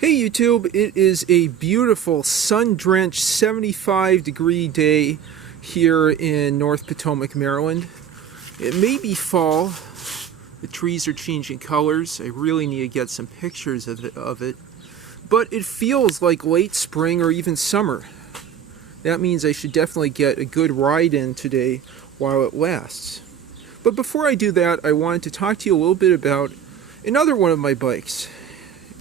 Hey YouTube, it is a beautiful sun-drenched 75-degree day here in North Potomac, Maryland. It may be fall. The trees are changing colors. I really need to get some pictures of it. But it feels like late spring or even summer. That means I should definitely get a good ride in today while it lasts. But before I do that, I wanted to talk to you a little bit about another one of my bikes.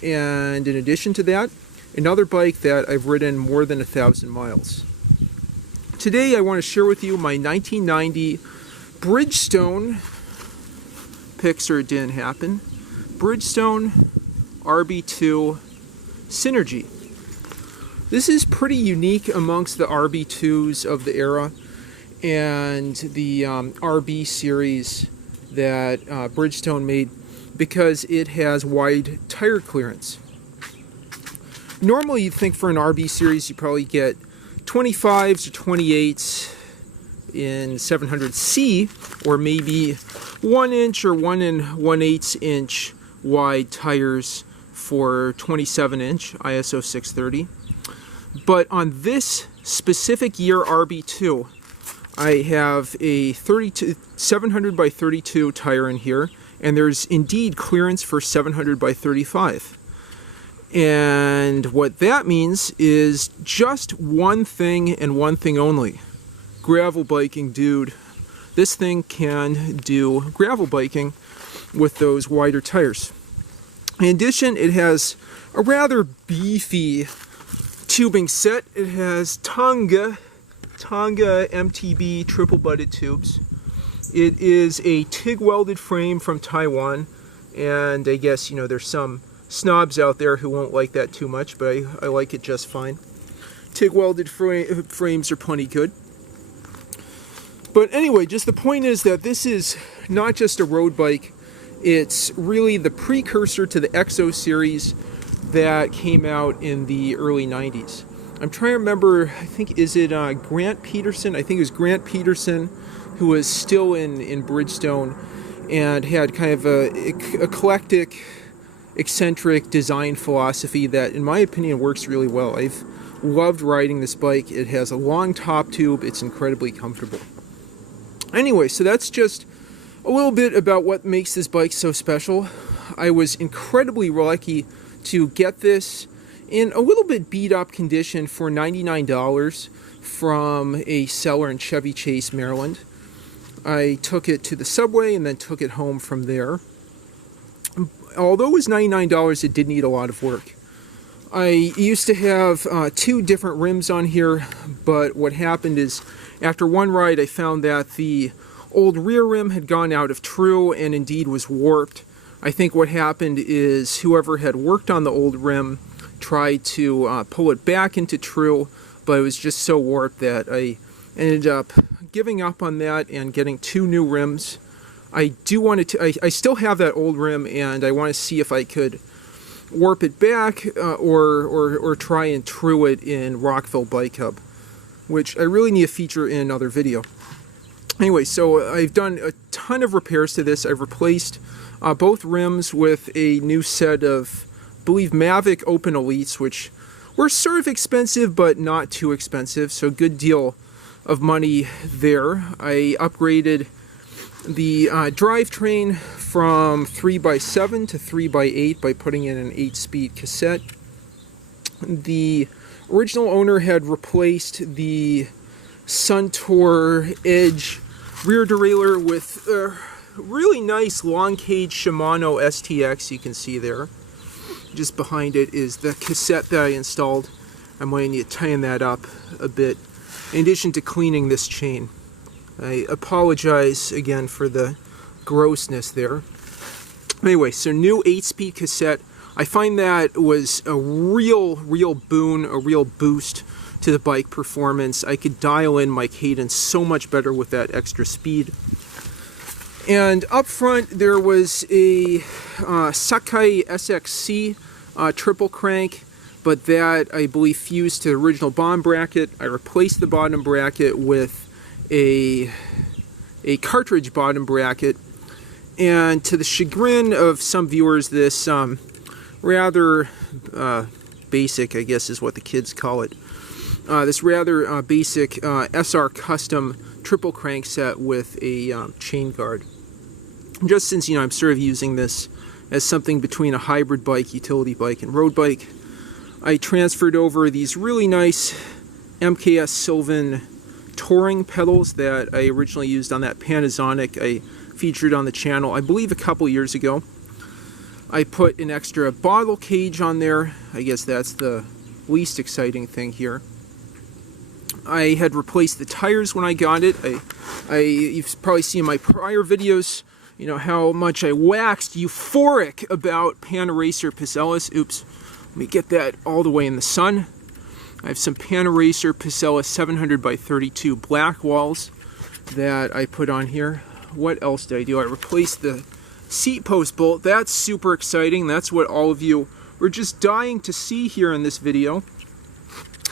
And in addition to that, another bike that I've ridden more than 1,000 miles. Today I want to share with you my 1990 Bridgestone, Pixar didn't happen, Bridgestone RB-2 Synergy. This is pretty unique amongst the RB2s of the era and the RB series that Bridgestone made, because it has wide tire clearance. Normally you'd think for an RB series you probably get 25s or 28s in 700C, or maybe 1 inch or 1 1/8 inch wide tires for 27-inch ISO 630. But on this specific year RB2, I have a 700 by 32 tire in here, and there's indeed clearance for 700 by 35. And what that means is just one thing and one thing only. Gravel biking, dude. This thing can do gravel biking with those wider tires. In addition, it has a rather beefy tubing set. It has Tange MTB triple butted tubes. It is a TIG welded frame from Taiwan, and I guess, there's some snobs out there who won't like that too much, but I like it just fine. TIG welded frames are plenty good. But anyway, just the point is that this is not just a road bike, it's really the precursor to the XO series that came out in the early 90s. I'm trying to remember, I think, is it Grant Peterson? I think it was Grant Peterson, who was still in Bridgestone and had kind of a eclectic, eccentric design philosophy that, in my opinion, works really well. I've loved riding this bike. It has a long top tube. It's incredibly comfortable. Anyway, so that's just a little bit about what makes this bike so special. I was incredibly lucky to get this in a little bit beat up condition for $99 from a seller in Chevy Chase, Maryland. I took it to the subway and then took it home from there. Although it was $99, it did need a lot of work. I used to have 2 different rims on here, but what happened is, after one ride I found that the old rear rim had gone out of true and indeed was warped. I think what happened is whoever had worked on the old rim tried to pull it back into true, but it was just so warped that I ended up giving up on that and getting 2 new rims. I still have that old rim, and I want to see if I could warp it back or try and true it in Rockville Bike Hub, which I really need to feature in another video. Anyway, so I've done a ton of repairs to this. I've replaced both rims with a new set of, I believe, Mavic Open Elites, which were sort of expensive but not too expensive, so good deal of money there. I upgraded the drivetrain from 3x7 to 3x8 by putting in an 8-speed cassette. The original owner had replaced the Suntour Edge rear derailleur with a really nice long cage Shimano STX, you can see there. Just behind it is the cassette that I installed. I'm going to tighten that up a bit, in addition to cleaning this chain. I apologize again for the grossness there. Anyway, so new 8-speed cassette. I find that was a real boon, a real boost to the bike performance. I could dial in my cadence so much better with that extra speed. And up front there was a Sakai SXC triple crank, but that, I believe, fused to the original bottom bracket. I replaced the bottom bracket with a cartridge bottom bracket, and to the chagrin of some viewers, this rather basic, I guess is what the kids call it. This rather basic SR Custom triple crankset with a chain guard. Just since, I'm sort of using this as something between a hybrid bike, utility bike, and road bike, I transferred over these really nice MKS Sylvan touring pedals that I originally used on that Panasonic I featured on the channel, I believe a couple years ago. I put an extra bottle cage on there. I guess that's the least exciting thing here. I had replaced the tires when I got it. You've probably seen my prior videos, how much I waxed euphoric about Panaracer Picellas. Oops, let me get that all the way in the sun. I have some Panaracer Picella 700 by 32 black walls that I put on here. What else did I do? I replaced the seat post bolt. That's super exciting. That's what all of you were just dying to see here in this video.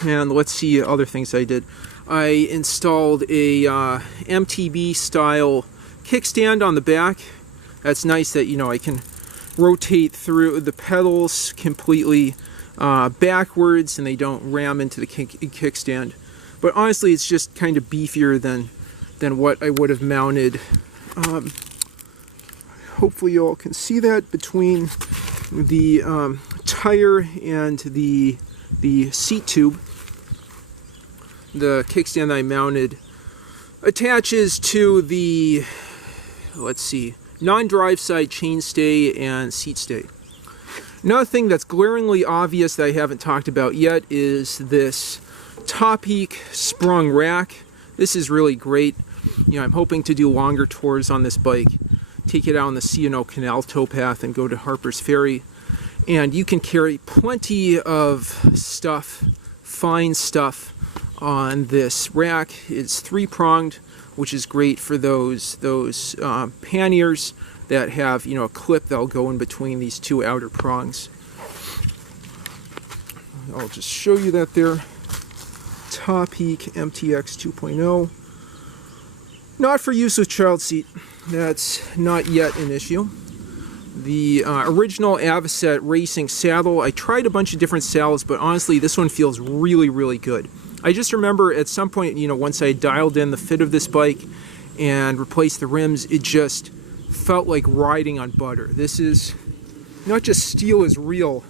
And let's see other things I did. I installed a MTB style kickstand on the back. That's nice that I can rotate through the pedals completely backwards and they don't ram into the kickstand. But honestly, it's just kind of beefier than what I would have mounted. Hopefully you all can see that between the tire and the seat tube. The kickstand I mounted attaches to the, let's see, non-drive side chainstay and seat stay. Another thing that's glaringly obvious that I haven't talked about yet is this top-peak sprung rack. This is really great. I'm hoping to do longer tours on this bike, take it out on the C&O Canal Towpath and go to Harper's Ferry. And you can carry plenty of stuff, fine stuff, on this rack. It's three-pronged, which is great for those panniers that have a clip that'll go in between these two outer prongs. I'll just show you that there. Top-peak MTX 2.0. Not for use with child seat. That's not yet an issue. The original Avocet racing saddle, I tried a bunch of different saddles, but honestly this one feels really, really good. I just remember at some point, once I dialed in the fit of this bike and replaced the rims, it just felt like riding on butter. This is not just steel is real,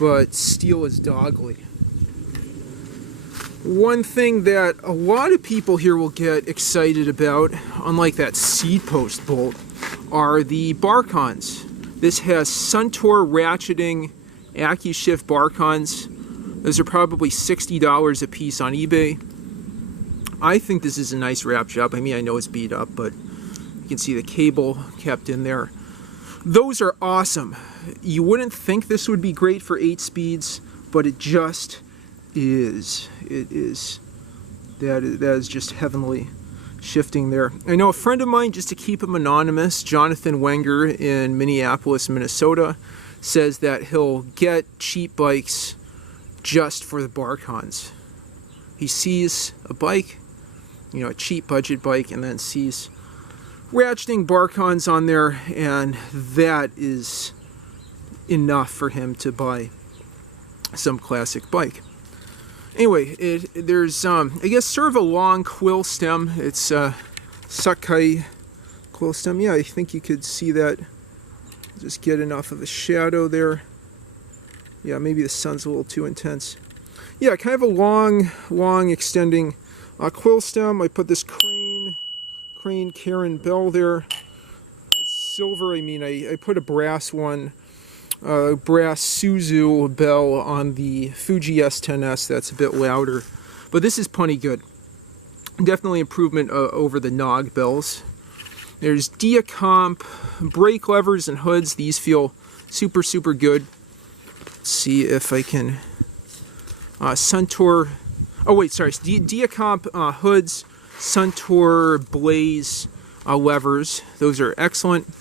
but steel is dogly. One thing that a lot of people here will get excited about, unlike that seat post bolt, are the Barcons. This has Suntour ratcheting Accushift Barcons. Those are probably $60 a piece on eBay. I think this is a nice wrap job. I mean, I know it's beat up, but you can see the cable kept in there. Those are awesome. You wouldn't think this would be great for 8 speeds, but it just is. It is. That is just heavenly shifting there. I know a friend of mine, just to keep him anonymous, Jonathan Wenger in Minneapolis, Minnesota, says that he'll get cheap bikes just for the Barcons. He sees a bike, a cheap budget bike, and then sees ratcheting Barcons on there, and that is enough for him to buy some classic bike. Anyway, there's I guess sort of a long quill stem. It's Sakai quill stem. Yeah, I think you could see that. Just get enough of a shadow there. Yeah, maybe the sun's a little too intense. Yeah, kind of a long extending quill stem. I put this crane Karen bell there. It's silver. I mean, I put a brass one, brass Suzu bell on the Fuji S10S. That's a bit louder, but this is plenty good. Definitely improvement over the Nog bells. There's Dia-Compe brake levers and hoods. These feel super, super good. Let's see if I can... Suntour... Oh, wait, sorry. Dia-Compe hoods, Suntour Blaze levers. Those are excellent.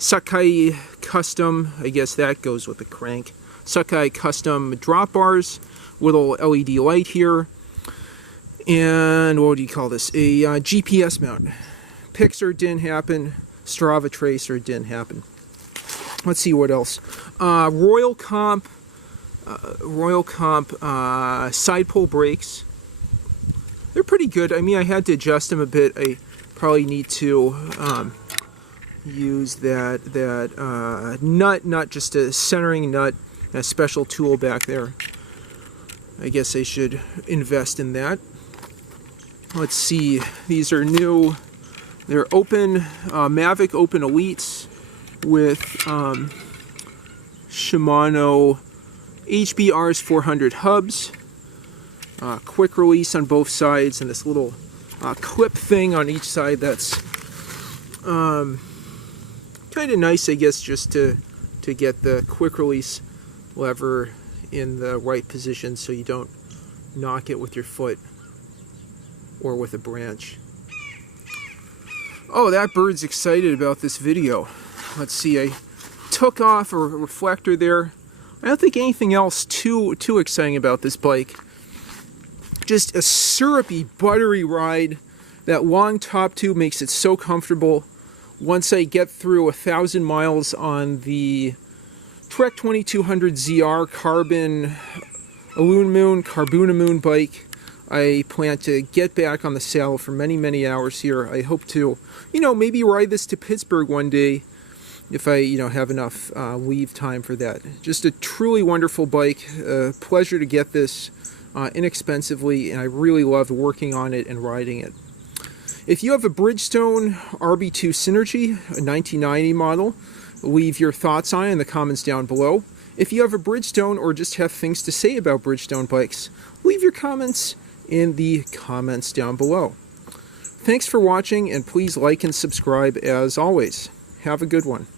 Sakai Custom, I guess that goes with the crank. Sakai Custom drop bars, little LED light here. And what do you call this? A GPS mount. Pixar didn't happen. Strava Tracer didn't happen. Let's see what else. Royal Compe side pole brakes. They're pretty good. I mean, I had to adjust them a bit. I probably need to use that nut, not just a centering nut, a special tool back there. I guess I should invest in that. Let's see. These are new. They're open, Mavic Open Elites with Shimano HB-RS400 hubs. Quick release on both sides, and this little clip thing on each side that's kind of nice, I guess, just to get the quick release lever in the right position so you don't knock it with your foot or with a branch. Oh, that bird's excited about this video. Let's see, I took off a reflector there. I don't think anything else too exciting about this bike. Just a syrupy, buttery ride. That long top tube makes it so comfortable. Once I get through 1,000 miles on the Trek 2200 ZR carbon Carbonamoon bike, I plan to get back on the saddle for many, many hours here. I hope to, maybe ride this to Pittsburgh one day if I, have enough leave time for that. Just a truly wonderful bike. Pleasure to get this inexpensively, and I really loved working on it and riding it. If you have a Bridgestone RB-2 Synergy, a 1990 model, leave your thoughts on it in the comments down below. If you have a Bridgestone or just have things to say about Bridgestone bikes, leave your comments in the comments down below. Thanks for watching, and please like and subscribe as always. Have a good one.